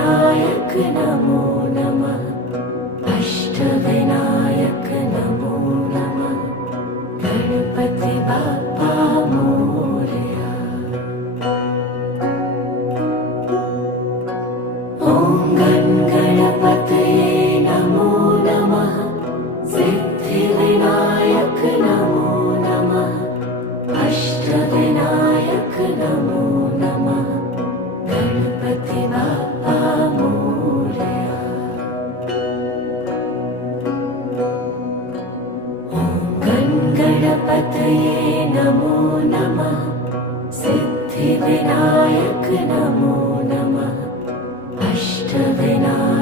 सिद्धिविनायक नमो नमः। अष्टविनायक नमो नमः। गणपति बाप्पा मोरया। ॐ गणपतये नमो नमः। सिद्धिविनायक नमो नमः। अष्टविनायक नमो नमः। गणपति बाप्पा मोरया। ॐ गणपतये नमो नमः। सिद्धिविनायक नमो नमः। अष्टविनायक